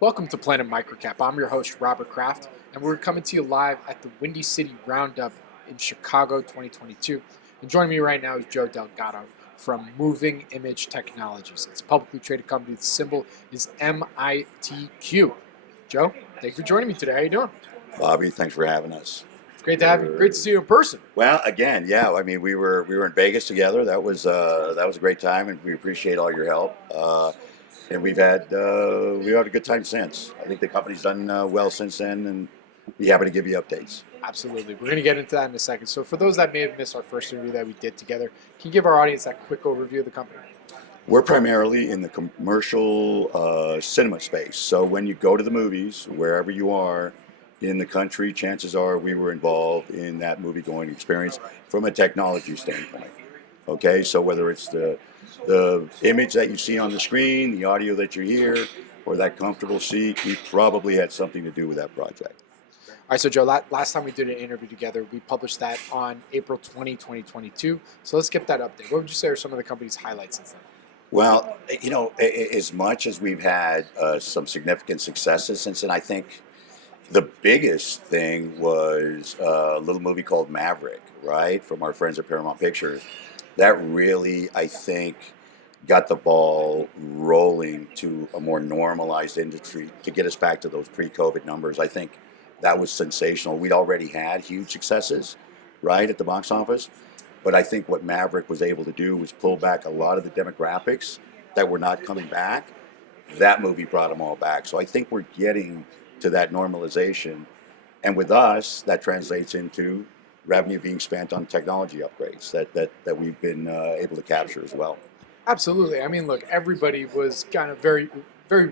Welcome to Planet Microcap. I'm your host, Robert Kraft, and we're coming to you live at the Windy City Roundup in Chicago 2022. And joining me right now is Joe Delgado from Moving Image Technologies. It's a publicly traded company. The symbol is MITQ. Joe, thank you for joining me today. How you doing? Bobby, thanks for having us. It's great to have you. Great to see you in person. Well, again, yeah. I mean, we were in Vegas together. That was a great time, and we appreciate all your help. And we've had a good time since. I think the company's done well since then, and be happy to give you updates. Absolutely. We're going to get into that in a second. So, for those that may have missed our first interview that we did together, can you give our audience that quick overview of the company? We're primarily in the commercial cinema space. So when you go to the movies, wherever you are in the country, chances are we were involved in that movie going experience from a technology standpoint. Okay, so whether it's the image that you see on the screen, the audio that you hear, or that comfortable seat, we probably had something to do with that project. All right, so Joe, last time we did an interview together, we published that on April 20, 2022. So let's get that update. What would you say are some of the company's highlights since then? Well, as much as we've had some significant successes since then, I think the biggest thing was a little movie called Maverick, right, from our friends at Paramount Pictures. That really, I think, got the ball rolling to a more normalized industry to get us back to those pre-COVID numbers. I think that was sensational. We'd already had huge successes, right, at the box office. But I think what Maverick was able to do was pull back a lot of the demographics that were not coming back. That movie brought them all back. So I think we're getting to that normalization. And with us, that translates into revenue being spent on technology upgrades that we've been able to capture as well. Absolutely. I mean, look, everybody was kind of very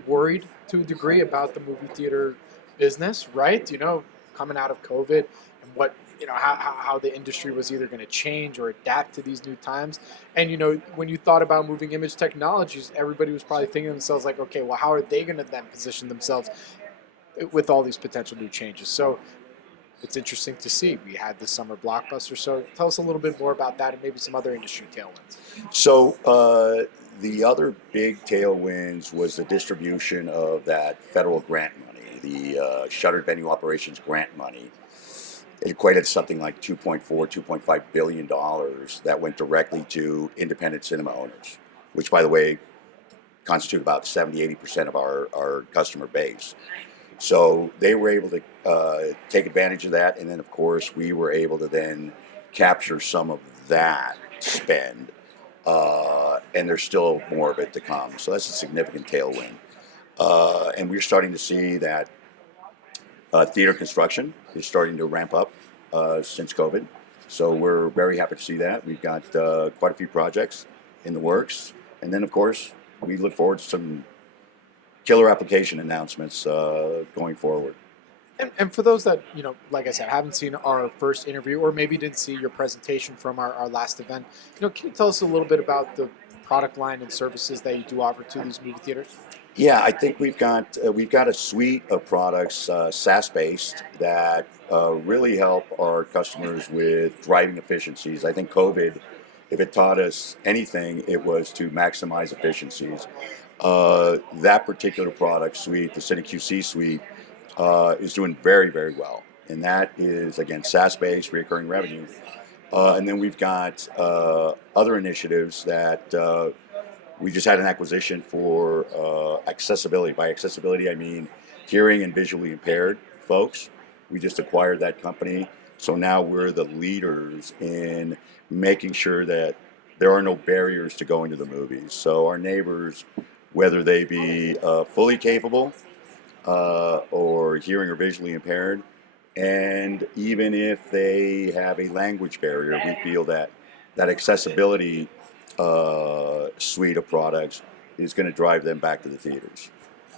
worried to a degree about the movie theater business, right? Coming out of COVID and what, how the industry was either going to change or adapt to these new times. And, when you thought about moving image technologies, everybody was probably thinking to themselves, like, okay, well, how are they going to then position themselves with all these potential new changes? So it's interesting to see. We had the summer blockbuster. So tell us a little bit more about that and maybe some other industry tailwinds. So the other big tailwinds was the distribution of that federal grant money, the Shuttered Venue Operations grant money. It equated to something like 2.5 billion dollars that went directly to independent cinema owners, which, by the way, constitute about 70-80% of our customer base. So they were able to take advantage of that, and then of course we were able to then capture some of that spend, and there's still more of it to come. So that's a significant tailwind, and we're starting to see that theater construction is starting to ramp up since COVID. So we're very happy to see that. We've got quite a few projects in the works, and then of course we look forward to some killer application announcements going forward. And for those that, like I said, haven't seen our first interview or maybe didn't see your presentation from our last event, can you tell us a little bit about the product line and services that you do offer to these movie theaters? Yeah, I think we've got a suite of products, SaaS based, that really help our customers with driving efficiencies. I think COVID, if it taught us anything, it was to maximize efficiencies. That particular product suite, the CineQC suite, is doing very, very well. And that is, again, SaaS-based, recurring revenue. And then we've got other initiatives that we just had an acquisition for accessibility. By accessibility, I mean hearing and visually impaired folks. We just acquired that company. So now we're the leaders in making sure that there are no barriers to going to the movies. So our neighbors, whether they be fully capable or hearing or visually impaired, and even if they have a language barrier, we feel that that accessibility suite of products is going to drive them back to the theaters.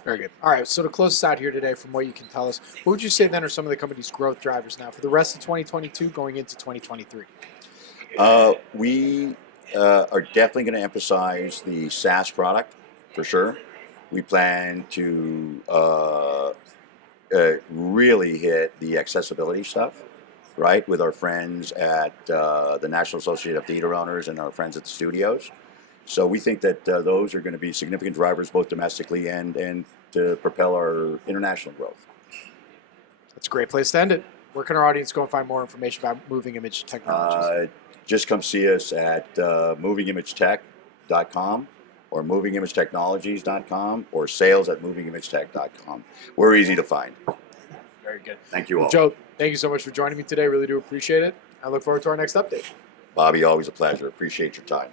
Very good. All right. So to close us out here today, from what you can tell us, what would you say then are some of the company's growth drivers now for the rest of 2022 going into 2023? We are definitely going to emphasize the SaaS product for sure. We plan to really hit the accessibility stuff, right, with our friends at the National Association of Theater Owners and our friends at the studios. So we think that those are going to be significant drivers both domestically and to propel our international growth. That's a great place to end it. Where can our audience go and find more information about Moving Image Technologies? Just come see us at movingimagetech.com or movingimagetechnologies.com or sales@movingimagetech.com. We're easy to find. Very good. Thank you all. Joe, thank you so much for joining me today. Really do appreciate it. I look forward to our next update. Bobby, always a pleasure. Appreciate your time.